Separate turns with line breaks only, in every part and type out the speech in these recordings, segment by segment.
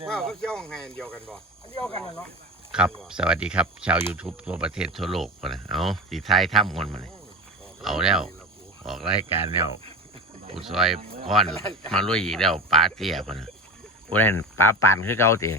ข้าวเขาเชี่ยวไงเดียวกันบ่เดียวกันเนาะ
ครับสวัสดีครับชาว YouTube ทั่วประเทศทั่วโลกนะเอาสีท้ายถ้ำคนมาเลยเอาแล้วออกรายการแล้วผู้ซอยพ่อนมาลุยอีกแล้วปลาเตี้ยคนนะผู้นั้นปลาปานคือเก่าตี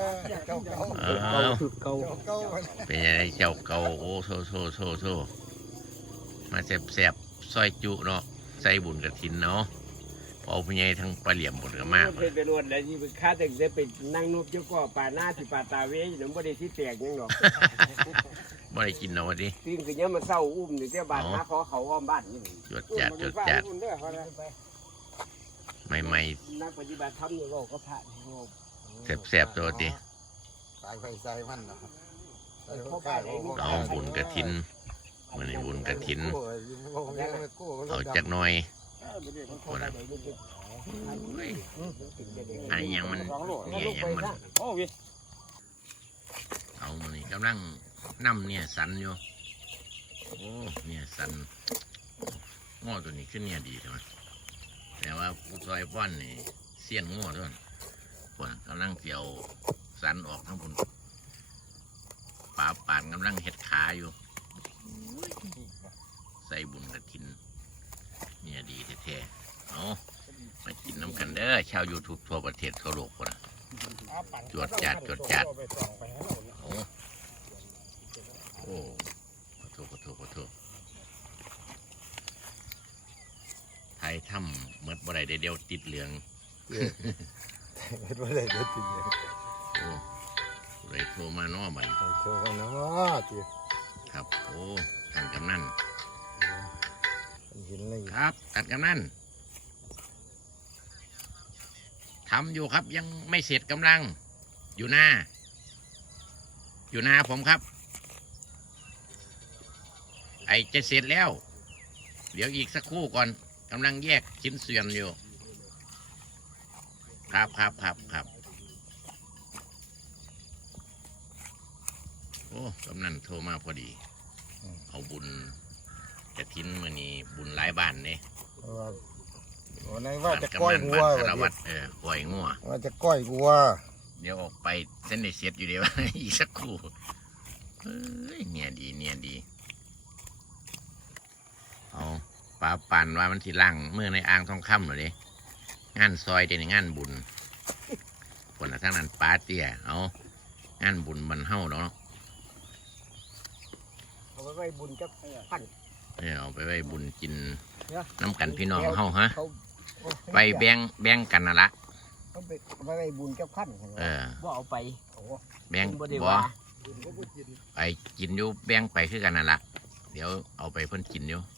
เป็นยังไงเจ้าเก่าโอ้โซมาแสบซอยจุเนาะใส่บุญกระถินเนาะพอผู้ใหญ่ทั้งปลาเหลี่ยมหมดก็มาก
เป็นไปรวนแล้วที่ข้าแต่จะไปนั่งนบเจ้าก็ป่าหน้าที่ป่าตาเวย์หรือบ่ได้ที่แตกยังหรอก
บ่ได้กินเนาะวันนี้
ซึ่งคือเนี้ยมันเศร้าอุ้มหรือเจ้าบ้านหาขอเขาอ้อมบ้านนี่
จวดจัดใหม่
นักปฏิบัติธรรมอยู่โลกก็พระ
แสบตัวดี
สายไฟสายมันนะ
เราบุญกระถินมันบุญกระถินเอาจักหน่อยอันนี้ยังมันเนี่ยยังมันเอามันนี่กำลังน้ำเนี่ยสันอยู่โอ้เนี่ยสันง้อตัวนี้ขึ้นเนี่ยดีใช่ไหมแต่ว่าผู้ซอยป้อนนี่เสี้ยนง้อด้วยคนกำลังเกี่ยวสันออกทั้งคนปลาป่านกำลังเห็ดขาอยู่ใส่บุญกระถินเนี่ยดีแท้ๆเอามากินน้ำกันเด้อชาว YouTube ทั่วประเทศทั่วโลกคนจวดจัดโอ้ขอโทษไทยถ้ำเมื่อบ่ได้เดียวติดเหลือง
บ่ได้เดียวติดเหลือง
โอ้เลยโทรมาเนาะบัด
โทรมาเนาะติ
ครับโอ้ท่านกำนัน
เห็นเลย
ครับท่านกำนันทำอยู่ครับยังไม่เสร็จกำลังอยู่หน้าผมครับไอจะเสร็จแล้วเดี๋ยวอีกสักครู่ก่อนกำลังแยกชิ้นส่วนอยู่ครับโอ้กำนันโทรมาพอดีเอาบุญจะทิ้นมือนี้บุญหลายบ้านเนี่ย
ว่าจะก้อยวัว
สารวัตรก้อยงัว
ว่าจะก้อยวัว
เดี๋ยวออกไปเส้นได้เสร็จอยู่เดี๋ยวอีกสักครู่เนี่ยดีเอาปลาปั่นว่ามันทีล่างเมื่อในอ่างทองคำหน่อยดิงานซอยเด่นงานบุญคนทั้งนั้นปลาเตี้ยเอางานบุญมันเฮ้าเนาะ
เอาไปไว้บุญกับพัน
เอาไปไว้บุญกินน้ำกันพี่น้องเฮ้าฮะไปแบ่งกันน่ะละ
เขาไปไว้บุญกับพันว่าเอาไป
แบ่งบ่ไปกินอยู่แบ่งไปคือกันน่ะละเดี๋ยวเอาไปเพิ่นกินอยู่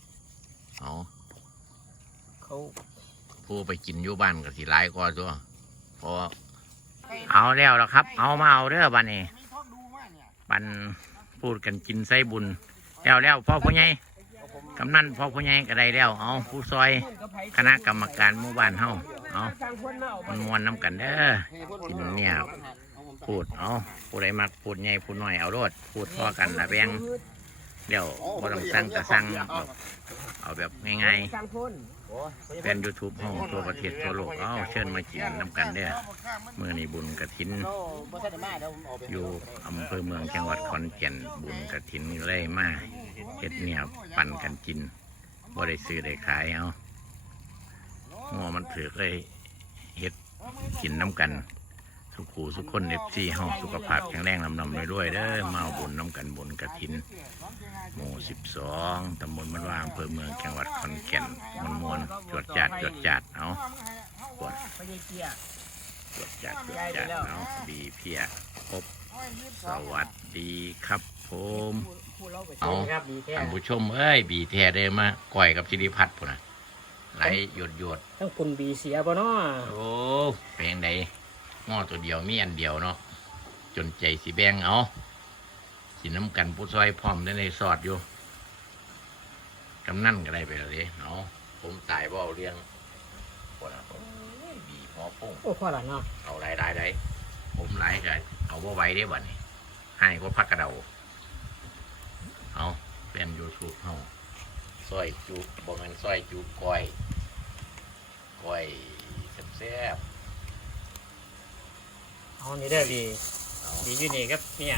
เขา
ผู้ไปกินอยู่บ้านก็สิหลายกว่าตัวพอเอาแล้วล่ะครับเอามาเอาเด้อบ้านนี้บ้านพูดกันกินไส้บุญแล้วพ่อผู้ใหญ่กำนันพ่อผู้ใหญ่ก็ได้แล้วเอาผู้ซอยคณะกรรมการหมู่บ้านเฮาเอามันมวนน้ำกันเด้อกินเนี่ยพูดเอาผู้ใดมักพูดใหญ่พูดน้อยเอาโลดพูดพอกันละแบ่งเดี๋ยวบ่ต้องสั่งแต่สั่งเอาแบบง่ายๆเป็น YouTube ห้องทั่วประเทศทั่วโลกเอาเชิญมากินน้ำกันเด้อเมื่อนี้บุญกฐินอยู่อำเภอเมืองจังหวัดขอนแก่นบุญกฐินเลยมาเฮ็ดเนี่ยปั่นกันกินบ่ได้ซื้อได้ขายเอางัวมันเผือกเลยเฮ็ดกินน้ำกันสุขูสุขคนFCเฮาสุขภาพแข็งแรงลำๆด้วยเด้อมาบุญน้ำกันบุญกฐินหมู่12ตำบลบ้านว่าอำเภอเมืองจังหวัดขอนแก่นมวนจวดจัดเอาปวดจวดจัดเอาบีเพียครบสวัสดีครับผมเอาท่านผู้ชมบีแท้ได้มาก่อยกับจิริพัฒน์พุ่นน่ะไหลหยด
ทั้งคุณบีเสียบ่เนาะ
โอ้แปลงใดง้อตัวเดียวมีอันเดียวเนาะจนใจสิแบ่งเอาสิน้ำกันผู้ซอยพร้อมได้ในสอดอยู่กำนั่นก็ได้ไปเลยเอาผมตายบ่เอาเลี้ยงพอละบีพอพุ่ง
โอ้พอละเนาะ
เอาได้ผมไหลกันเอาว่าไว้ได้บ่นี่ให้ก็พักกระเดาเอาเป็น YouTube เฮาซอยจุบ่แม่นซอยจุก้อยแซ่บ
เอา
เอานี่ได้ดีดีอยู่นี่ครับเนี่ย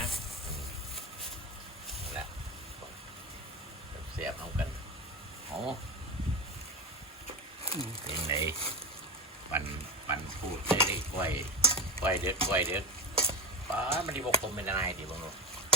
แหละเสียบเอากันโอ้ยังไงปั่นพูดได้กล้วยเด็ดป้ามันดีบอกผมเป็นอะไรดีบ้างลูก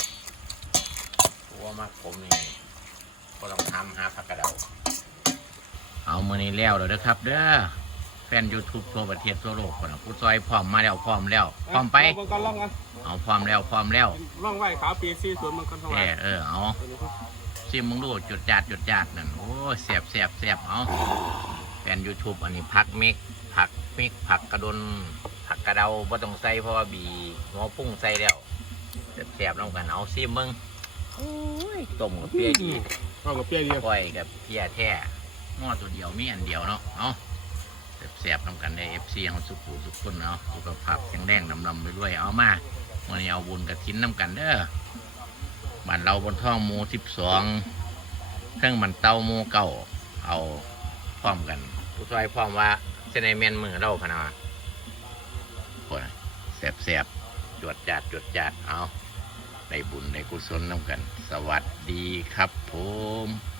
ตัวมากผมนี่ก็ต้องทำหาผักกระเดาเอามือนี้แล้วเลยนะครับเด้อแฟน YouTube ทั่วประเทศทั่วโลกคนน่ะผู้ซอยพร้อมมาแล้วพร้อมไป
มันก็ล่องกัน
เอาพร้อมแล้ว
ล่องไว้ขาวปีซี่สวนมันก็ทำไม
เอาซิมมึงดูจุดจัดนั่นโอ้เสียบเอาแฟน YouTube อันนี้ผักมิกผักกระดนผักกระเดาบ่ต้องใส่เพราะว่าบีหัวพุ่งใส่แล้วเสียบน้ำกันเอาซิมมึงโอ้ยต้มกับเปี๊ยดี
ล่องกับเปียเดียว
ก้อยกับเพี้ยแท้หม้อตัวเดียวมีอันเดียวเนาะเอาเสียบน้ำกันใน FC ของสุขุสุขคนเนาะสุขภาพแข็งแรงลำไปด้วยเอามาวันนี้เอาบุญกระถินน้ำกันเด้อบ้านเราบนท้องหมู12เครื่องมันเต้าหมูเก่าเอาพร้อมกันผู้ช่วยพร้อมว่าเสนเมนมือเราพนะโอ้ยเสียบจวดจัดเอาได้บุญได้กุศลน้ำกันสวัสดีครับผม